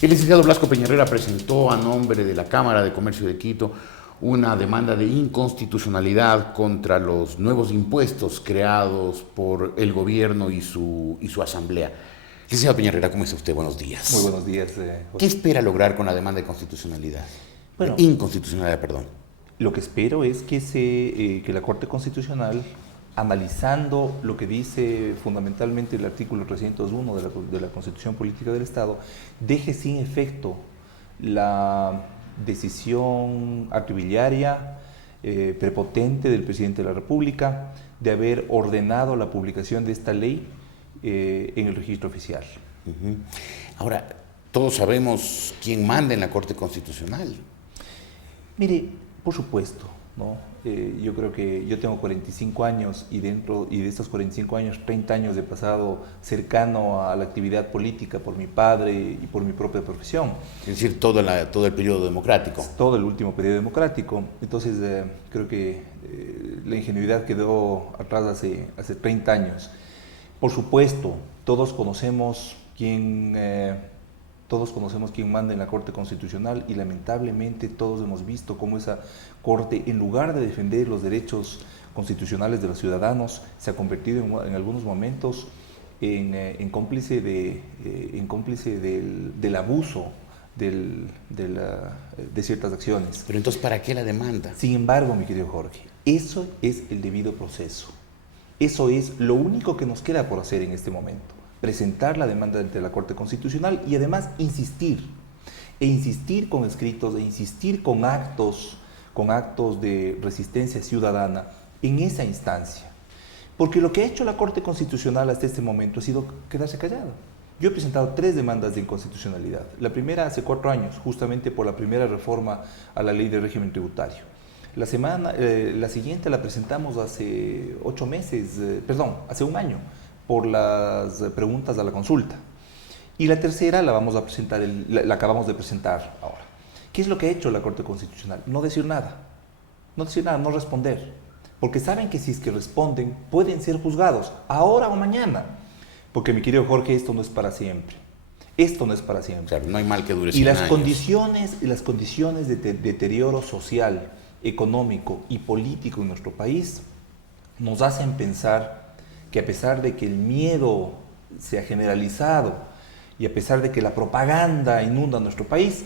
El licenciado Blasco Peñarera presentó a nombre de la Cámara de Comercio de Quito una demanda de inconstitucionalidad contra los nuevos impuestos creados por el gobierno y su asamblea. Licenciado Peñarera, ¿cómo está usted? Buenos días. Muy buenos días, ¿Qué José. espera lograr con la demanda de constitucionalidad? De Bueno, inconstitucionalidad, perdón. lo que espero es que la Corte Constitucional, analizando lo que dice fundamentalmente el artículo 301 de la Constitución Política del Estado, deje sin efecto la decisión arbitraria, prepotente del presidente de la República de haber ordenado la publicación de esta ley en el registro oficial. Uh-huh. Ahora, todos sabemos quién manda en la Corte Constitucional. Mire, por supuesto, ¿no? Yo creo que yo tengo 45 años y de estos 45 años, 30 años he pasado cercano a la actividad política por mi padre y por mi propia profesión. Es decir, todo el periodo democrático. Todo el último periodo democrático. Entonces, creo que la ingenuidad quedó atrás hace 30 años. Por supuesto, todos conocemos quién manda en la Corte Constitucional y lamentablemente todos hemos visto cómo esa Corte, en lugar de defender los derechos constitucionales de los ciudadanos, se ha convertido en algunos momentos en cómplice del abuso de ciertas acciones. Pero entonces, ¿para qué la demanda? Sin embargo, mi querido Jorge, eso es el debido proceso. Eso es lo único que nos queda por hacer en este momento. Presentar la demanda ante la Corte Constitucional y además insistir con escritos, insistir con actos de resistencia ciudadana en esa instancia. Porque lo que ha hecho la Corte Constitucional hasta este momento ha sido quedarse callada. Yo he presentado 3 demandas de inconstitucionalidad. La primera hace 4 años, justamente por la primera reforma a la ley de régimen tributario. La siguiente la presentamos hace 8 meses, hace un año, por las preguntas a la consulta. Y la tercera la acabamos de presentar ahora. ¿Qué es lo que ha hecho la Corte Constitucional? No decir nada, no responder. Porque saben que si es que responden, pueden ser juzgados, ahora o mañana. Porque, mi querido Jorge, esto no es para siempre. Esto no es para siempre. Claro, no hay mal que dure 100 y las años. las condiciones de deterioro social, económico y político en nuestro país nos hacen pensar que, a pesar de que el miedo se ha generalizado y a pesar de que la propaganda inunda nuestro país,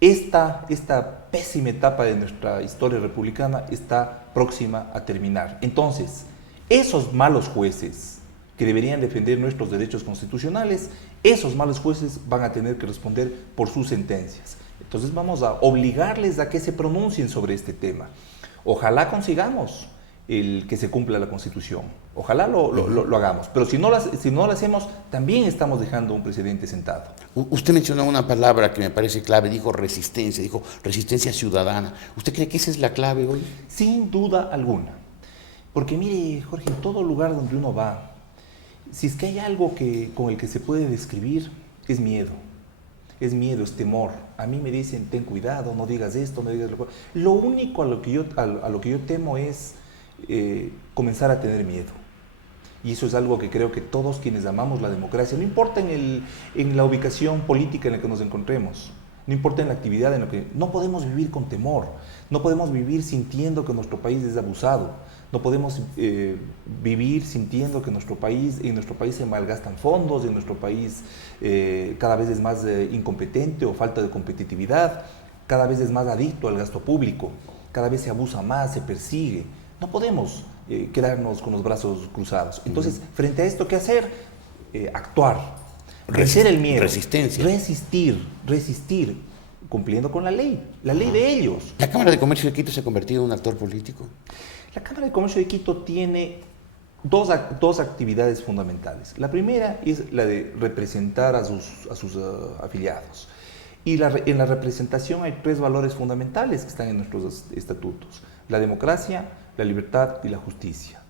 esta pésima etapa de nuestra historia republicana está próxima a terminar. Entonces, esos malos jueces que deberían defender nuestros derechos constitucionales, esos malos jueces van a tener que responder por sus sentencias. Entonces vamos a obligarles a que se pronuncien sobre este tema. Ojalá consigamos el que se cumpla la Constitución. Ojalá lo hagamos. Pero si no lo hacemos, también estamos dejando un precedente sentado. Usted mencionó una palabra que me parece clave, dijo resistencia ciudadana. ¿Usted cree que esa es la clave hoy? Sin duda alguna. Porque mire, Jorge, en todo lugar donde uno va, si es que hay algo con el que se puede describir, es miedo. Es miedo, es temor. A mí me dicen, ten cuidado, no digas esto, no digas lo otro. Lo único a lo que yo temo es comenzar a tener miedo. Y eso es algo que creo que todos quienes amamos la democracia, no importa en la ubicación política en la que nos encontremos, no importa en la actividad en la que... No podemos vivir con temor, no podemos vivir sintiendo que nuestro país es abusado, no podemos vivir sintiendo que en nuestro país se malgastan fondos, en nuestro país cada vez es más incompetente o falta de competitividad, cada vez es más adicto al gasto público, cada vez se abusa más, se persigue. No podemos quedarnos con los brazos cruzados. Entonces, frente a esto, ¿qué hacer? Actuar, vencer el miedo, resistencia, resistir, cumpliendo con la ley de ellos. ¿La Cámara de Comercio de Quito se ha convertido en un actor político? La Cámara de Comercio de Quito tiene dos actividades fundamentales. La primera es la de representar a sus afiliados. Y en la representación hay 3 valores fundamentales que están en nuestros estatutos: la democracia, la libertad y la justicia.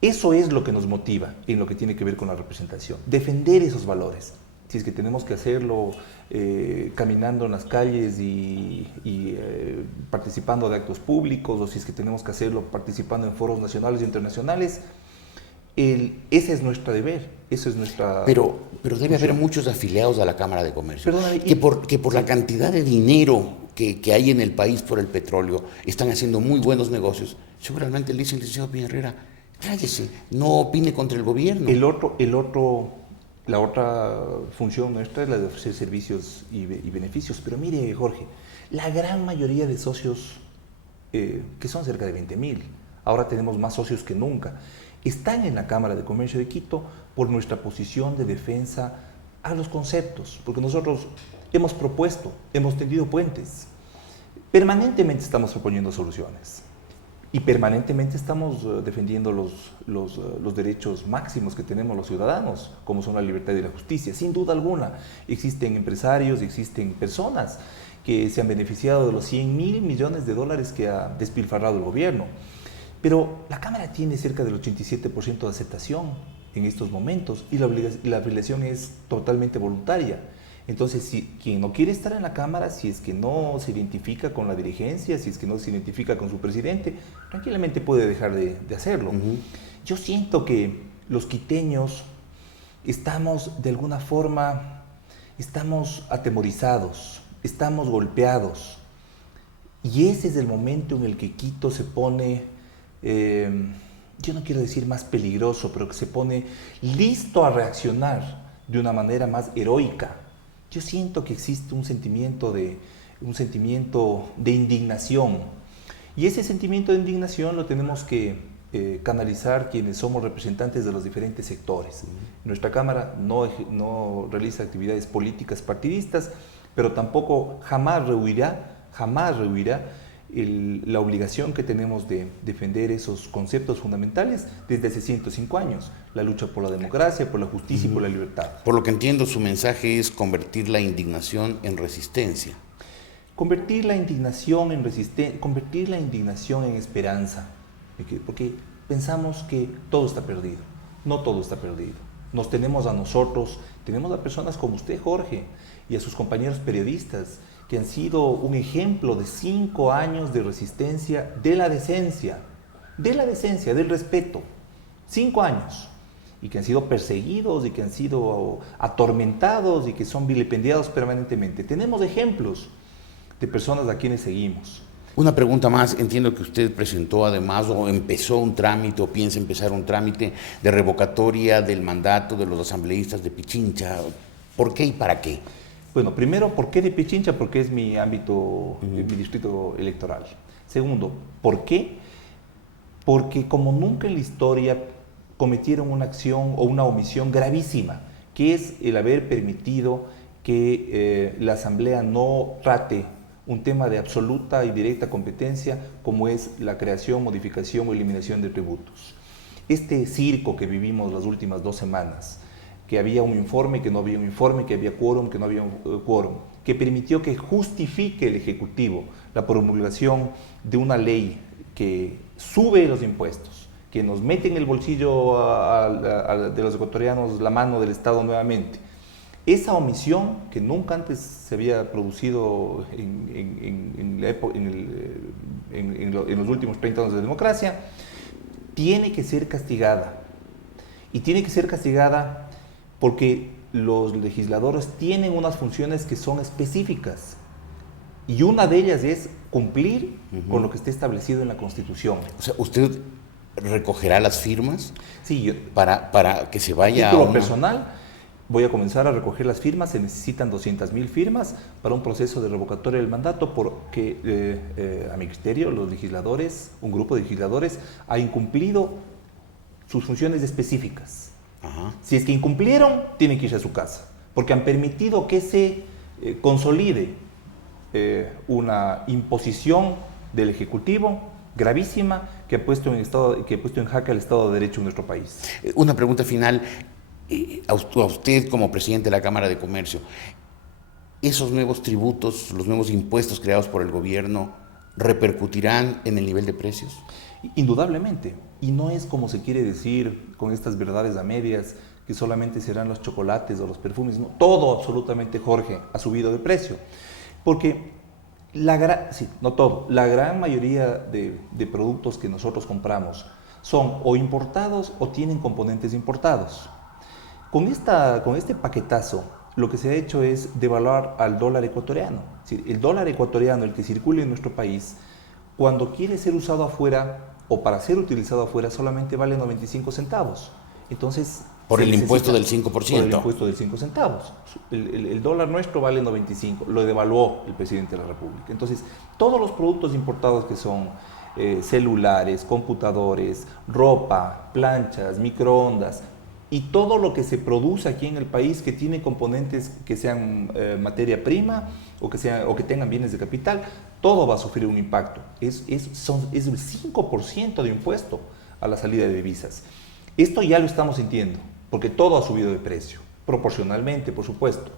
Eso es lo que nos motiva en lo que tiene que ver con la representación, defender esos valores. Si es que tenemos que hacerlo caminando en las calles y participando de actos públicos, o si es que tenemos que hacerlo participando en foros nacionales e internacionales, Ese es nuestro deber, eso es nuestra... Pero debe función. haber muchos afiliados a la Cámara de Comercio Perdóname, que por la cantidad de dinero que hay en el país por el petróleo están haciendo muy buenos negocios. Seguramente le dicen, licenciado Piñarrera, cállese, no opine contra el gobierno. La otra función nuestra es la de ofrecer servicios y beneficios. Pero mire, Jorge, la gran mayoría de socios, que son cerca de 20.000, ahora tenemos más socios que nunca, están en la Cámara de Comercio de Quito por nuestra posición de defensa a los conceptos, porque nosotros hemos propuesto, hemos tendido puentes, permanentemente estamos proponiendo soluciones y permanentemente estamos defendiendo los derechos máximos que tenemos los ciudadanos, como son la libertad y la justicia. Sin duda alguna, existen empresarios, existen personas que se han beneficiado de los 100.000 millones de dólares que ha despilfarrado el gobierno. Pero la Cámara tiene cerca del 87% de aceptación en estos momentos y la afiliación es totalmente voluntaria. Entonces, si quien no quiere estar en la Cámara, si es que no se identifica con la dirigencia, si es que no se identifica con su presidente, tranquilamente puede dejar de hacerlo. Yo siento que los quiteños estamos, de alguna forma, estamos atemorizados, estamos golpeados. Y ese es el momento en el que Quito se pone, yo no quiero decir más peligroso, pero que se pone listo a reaccionar de una manera más heroica. Yo siento que existe un sentimiento de indignación. Y ese sentimiento de indignación lo tenemos que canalizar quienes somos representantes de los diferentes sectores. Nuestra Cámara no realiza actividades políticas partidistas, pero tampoco jamás rehuirá la obligación que tenemos de defender esos conceptos fundamentales desde hace 105 años, la lucha por la democracia, por la justicia y por la libertad. Por lo que entiendo, su mensaje es convertir la indignación en resistencia. Convertir la indignación en resistencia, convertir la indignación en esperanza, porque pensamos que todo está perdido. No todo está perdido. Nos tenemos a nosotros, tenemos a personas como usted, Jorge, y a sus compañeros periodistas, que han sido un ejemplo de 5 años de resistencia de la decencia, del respeto. 5 años. Y que han sido perseguidos y que han sido atormentados y que son vilipendiados permanentemente. Tenemos ejemplos de personas a quienes seguimos. Una pregunta más, entiendo que usted presentó además o empezó un trámite o piensa empezar un trámite de revocatoria del mandato de los asambleístas de Pichincha. ¿Por qué y para qué? Bueno, primero, ¿por qué de Pichincha? Porque es mi ámbito, mi distrito electoral. Segundo, ¿por qué? Porque como nunca en la historia cometieron una acción o una omisión gravísima, que es el haber permitido que la Asamblea no trate un tema de absoluta y directa competencia como es la creación, modificación o eliminación de tributos. Este circo que vivimos las últimas 2 semanas, que había un informe, que no había un informe, que había quórum, que no había un quórum, que permitió que justifique el Ejecutivo la promulgación de una ley que sube los impuestos, que nos mete en el bolsillo de los ecuatorianos la mano del Estado nuevamente. Esa omisión que nunca antes se había producido en los últimos 30 años de democracia, tiene que ser castigada. Y tiene que ser castigada porque los legisladores tienen unas funciones que son específicas. Y una de ellas es cumplir con lo que está establecido en la Constitución. O sea, ¿usted recogerá las firmas? Sí, yo, para que se vaya a título personal, voy a comenzar a recoger las firmas. Se necesitan 200.000 firmas para un proceso de revocatoria del mandato porque, a mi criterio, los legisladores, un grupo de legisladores, ha incumplido sus funciones específicas. Ajá. Si es que incumplieron, tienen que irse a su casa, porque han permitido que se consolide una imposición del Ejecutivo gravísima que ha puesto en jaque al Estado de Derecho en nuestro país. Una pregunta final a usted como presidente de la Cámara de Comercio. ¿Esos nuevos tributos, los nuevos impuestos creados por el gobierno, repercutirán en el nivel de precios? Indudablemente. Y no es como se quiere decir con estas verdades a medias, que solamente serán los chocolates o los perfumes. No, todo absolutamente, Jorge, ha subido de precio. Porque no todo, la gran mayoría de productos que nosotros compramos son o importados o tienen componentes importados. Con este paquetazo, lo que se ha hecho es devaluar al dólar ecuatoriano. Es decir, el dólar ecuatoriano, el que circula en nuestro país, cuando quiere ser usado afuera o para ser utilizado afuera, solamente vale 95 centavos. Entonces, por el impuesto del 5%. Por el impuesto del 5 centavos. El dólar nuestro vale 95, lo devaluó el presidente de la República. Entonces, todos los productos importados que son celulares, computadores, ropa, planchas, microondas, y todo lo que se produce aquí en el país que tiene componentes que sean materia prima o que tengan bienes de capital, todo va a sufrir un impacto. Es el 5% de impuesto a la salida de divisas. Esto ya lo estamos sintiendo, porque todo ha subido de precio, proporcionalmente, por supuesto.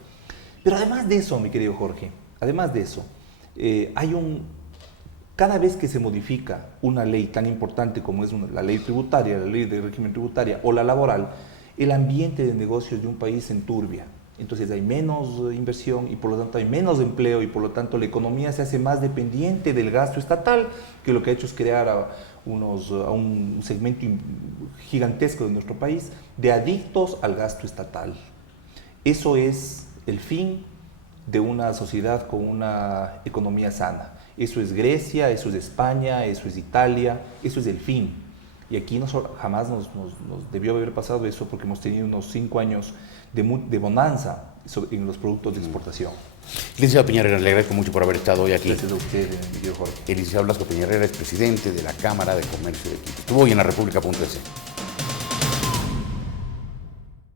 Pero además de eso, mi querido Jorge, además de eso, cada vez que se modifica una ley tan importante como es la ley tributaria, la ley de régimen tributaria o la laboral, el ambiente de negocios de un país se enturbia. Entonces hay menos inversión y por lo tanto hay menos empleo y por lo tanto la economía se hace más dependiente del gasto estatal, que lo que ha hecho es crear a un segmento gigantesco de nuestro país de adictos al gasto estatal. Eso es el fin de una sociedad con una economía sana. Eso es Grecia, eso es España, eso es Italia, eso es el fin. Y aquí jamás nos debió haber pasado eso porque hemos tenido unos 5 años de bonanza en los productos de exportación. Licenciado Peña Herrera, le agradezco mucho por haber estado hoy aquí. Gracias a usted, Jorge. El licenciado Blasco Peña Herrera es presidente de la Cámara de Comercio de Quito. Estuvo hoy en la República.es.